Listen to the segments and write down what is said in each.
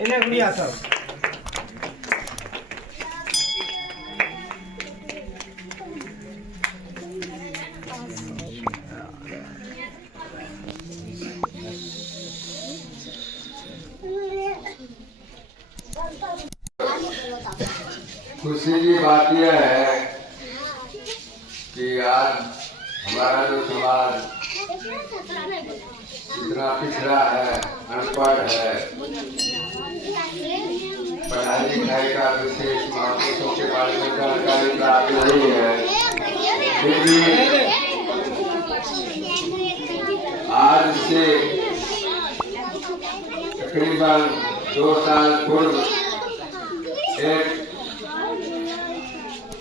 इन्हें गुड़िया सब खुशी की बात यह है कि आज हमारा जो समाज इतना पिछड़ा है, अनपढ़ है, पढ़ाई लिखाई का विशेष महापुरुषों के बारे में जानकारी प्राप्त नहीं है, फिर भी आज से तकरीबन 2 साल पूर्व एक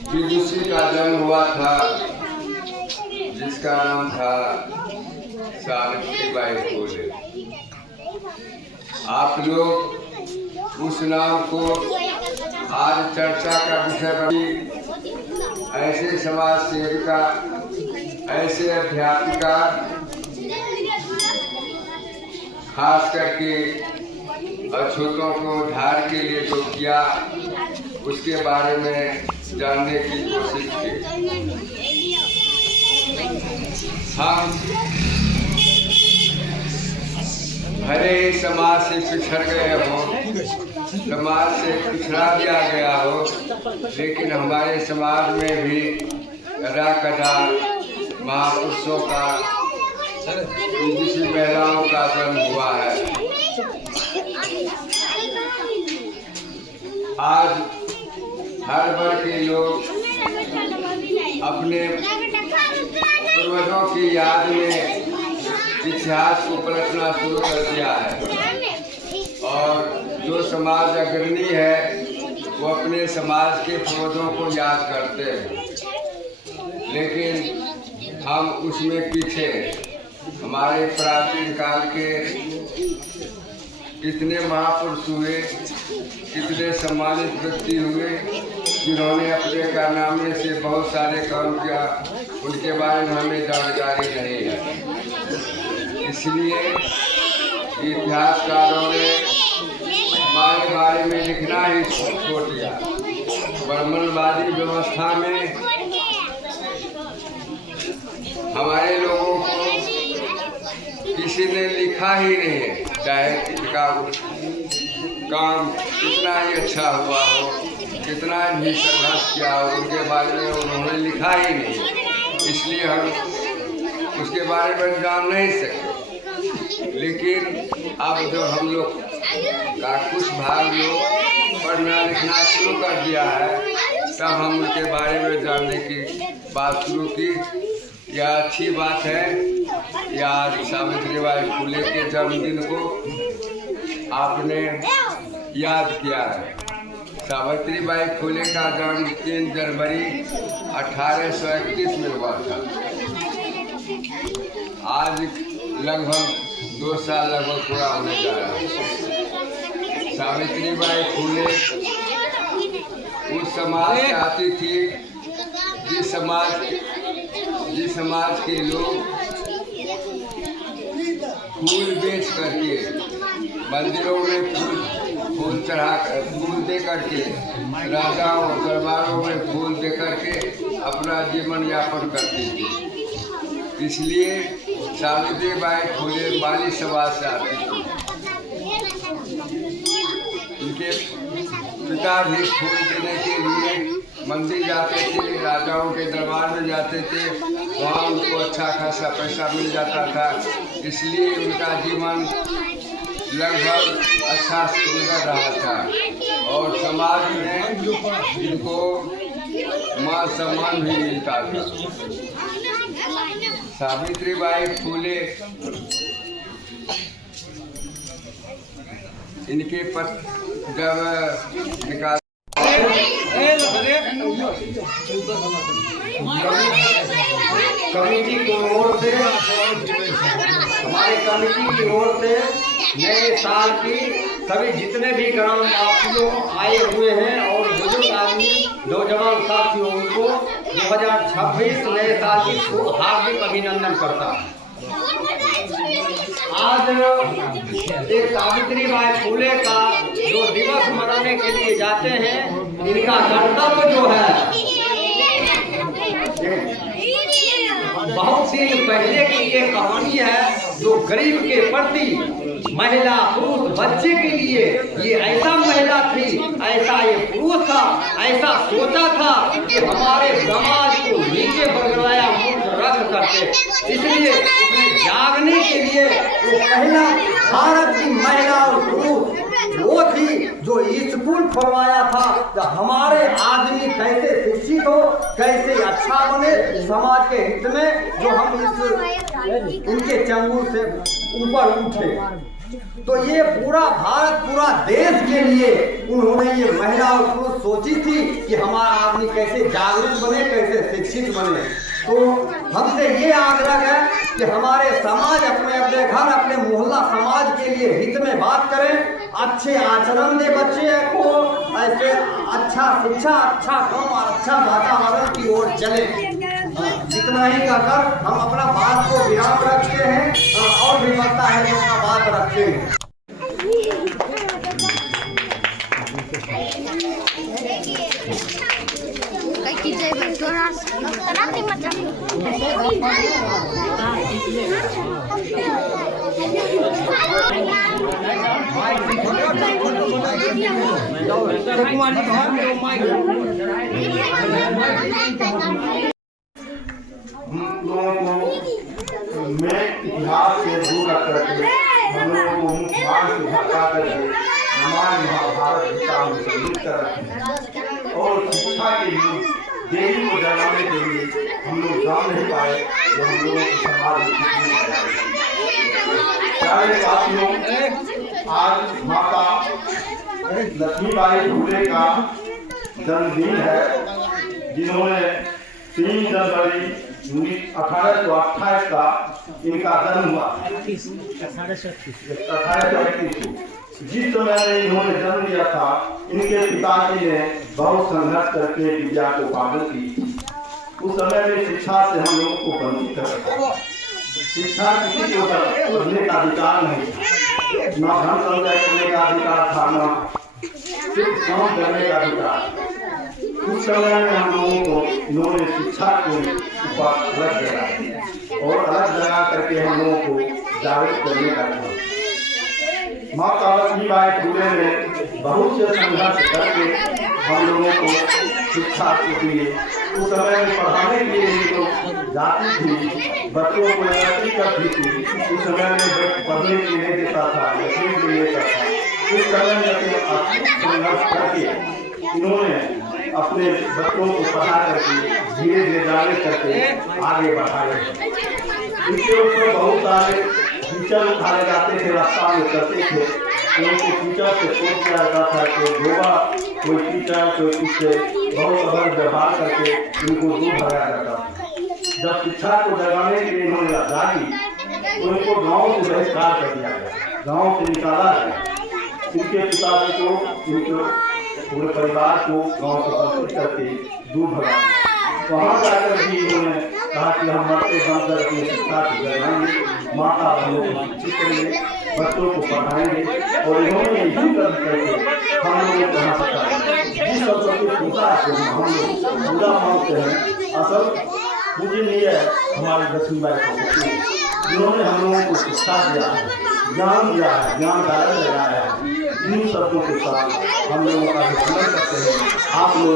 विदुषी का जन्म हुआ था जिसका नाम था सावित्रीबाई फुले। आप लोग उस नाम को आज चर्चा का विषय बनी। ऐसे समाज सेविका, ऐसे अध्यापिका, खास करके अछूतों को उद्धार के लिए जो किया उसके बारे में जानने की कोशिश की। हम भले ही समाज से पिछड़ गए हों, समाज से पिछड़ा दिया गया हो, लेकिन हमारे समाज में भी कदा-कदा महापुरुषों का, विदुषी महिलाओं का जन्म हुआ है। आज हर वर्ग के लोग अपने पूर्वजों की याद में इतिहास को पलटना शुरू कर दिया है और जो समाज अग्रणी है वो अपने समाज के पूर्वजों को याद करते हैं, लेकिन हम उसमें पीछे हैं। हमारे प्राचीन काल के कितने महापुरुष हुए, कितने सम्मानित व्यक्ति हुए जिन्होंने अपने कारनामे से बहुत सारे काम किया, उनके बारे में हमें जानकारी नहीं है। इसलिए इतिहासकारों ने हमारे बारे में लिखना ही छोड़ दिया। ब्राह्मणवादी व्यवस्था में हमारे लोगों को किसी ने लिखा ही नहीं है, चाहे इनका काम कितना ही अच्छा हुआ हो, कितना भी संघर्ष किया हो, उनके बारे में उन्होंने लिखा ही नहीं। इसलिए हम उसके बारे में जान नहीं सकते। लेकिन अब जब हम लोग का कुछ भाग लोग पढ़ना लिखना शुरू कर दिया है, तब हम उनके बारे में जानने की बात शुरू की। यह अच्छी बात है। या सावित्रीबाई फुले के जन्मदिन को आपने याद किया है। सावित्रीबाई फुले का जन्म 3 जनवरी 1831 में हुआ था। आज लगभग 2 साल पूरा होने जा रहा है। सावित्रीबाई फुले उस समाज से आती थी जिस समाज के लोग फूल बेच करके, मंदिरों में फूल दे करके, राजाओं दरबारों में फूल दे करके अपना जीवन यापन करती थी। इसलिए सावित्रीबाई फुले बाली समाज से आती थी। इनके पिता भी फूल देने के लिए मंदिर जाते थे, राजाओं के दरबार में जाते थे, वहाँ उनको अच्छा खासा पैसा मिल जाता था। इसलिए उनका जीवन लगभग अच्छा से गुजर रहा था और समाज में इनको मान सम्मान भी मिलता था। सावित्रीबाई फुले इनके जब निकाल कमेटी की ओर से, हमारी कमेटी की ओर से नए साल की सभी जितने भी ग्राम वासियों आए हुए हैं और बुजुर्ग आदमी नौजवान साथियों को 2026 नए साल की हार्दिक अभिनंदन करता हूँ। आज एक सावित्रीबाई फुले का जो दिवस मनाने के लिए जाते हैं, इनका कर्तव्य जो है बहुत दिन पहले की ये कहानी है, जो गरीब के प्रति महिला पुरुष बच्चे के लिए ये ऐसा महिला थी, ऐसा ये पुरुष था, ऐसा सोचा था कि हमारे समाज को नीचे बरगलाया मूर्ख रख करके, इसलिए जागने के लिए वो पहला भारत की महिला और पुरुष वो थी जो स्कूल खोलवाया था कि हमारे आदमी कैसे शिक्षित हो, कैसे अच्छा बने समाज के हित में, जो हम इनके चंगुल से ऊपर उठे। तो ये पूरा भारत, पूरा देश के लिए उन्होंने ये महिला और पुरुष सोची थी कि हमारा आदमी कैसे जागरूक बने, कैसे शिक्षित बने। तो हमसे ये आग्रह है कि हमारे समाज अपने अपने घर, अपने मोहल्ला समाज के लिए हित में बात करें, अच्छे आचरण दे बच्चे को, ऐसे अच्छा शिक्षा, अच्छा काम और अच्छा वातावरण की ओर चले। इतना ही कहकर हम अपना बात को विराम रखते हैं, और भी लगता है कि अपना बात रखते हैं। मैं इतिहास से दूर रख करके हम लोगों को मुख्यमान से भटका करके हमारे महाभारत गीता में संगीत कर और शिक्षा के लिए देवी को जगाने के लिए हम लोग जान नहीं पाए, जो हम लोगों को समाज में साथियों, आज माता लक्ष्मीबाई फुले का जन्मदिन है, जिन्होंने 3 जनवरी 1828 का इनका जन्म हुआ, 1831 को। जिस समय में इन्होंने जन्म लिया था, इनके पिताजी ने बहुत संघर्ष करके विद्या को पालन की। उस समय में शिक्षा से हम लोगों को वंचित था, शिक्षा किसी को करने का अधिकार नहीं था, न धन संचय करने का अधिकार था, न सिर्फ काम करने का अधिकार। उस समय में हम लोगों को इन्होंने शिक्षा को ऊपर अलग जगह और अलग जगह करके हम लोगों को जागरूक करने का था। माता लक्ष्मीबाई फुले ने बहुत से संघर्ष करके हम लोगों को शिक्षा दिए। उस समय में पढ़ाने के लिए लोग जाती थी, बच्चों को नौकरी करती थी। उस समय में पढ़ने के लिए देता था, नौकरी के लिए देता था। उस समय में संघर्ष करके इन्होंने अपने बच्चों को पढ़ा करके धीरे धीरे जाने करके आगे बढ़ाए। इसके ऊपर बहुत सारे टीचर उठाए जाते थे, रास्ता में करते थे, उनको टीचर से फोन किया जाता था, कोई धोबा, कोई टीचर, कोई पीछे बहुत अलग व्यवहार करके उनको दूर भगाया जाता था। जब शिक्षा को जगाने के लिए इन्होंने जागी तो उनको गाँव से बहिष्कार कर दिया गया, गाँव से निकाला गया। इनके पिताजी को, इनके पूरे परिवार को गांव से बंद करके दूर भगा। वहाँ जाकर भी इन्होंने कहा कि हम मरते दम करके शिक्षा को जगाएंगे, माता बहनों को शिक्षित करेंगे, बच्चों को पढ़ाएंगे। और इन्होंने यही कर्म करके हम लोगों को यहाँ सिखाया। जिस अवसर की पूजा को हम लोग पूजा मानते हैं, असल पूजनीय हमारी लक्ष्मीबाई फुले, जिन्होंने हम लोगों को शिक्षा दिया है, ज्ञान दिया है, ज्ञान का अर्थ लगाया है। इन शब्दों के साथ हम लोगों का समझ सकते हैं। आप लोग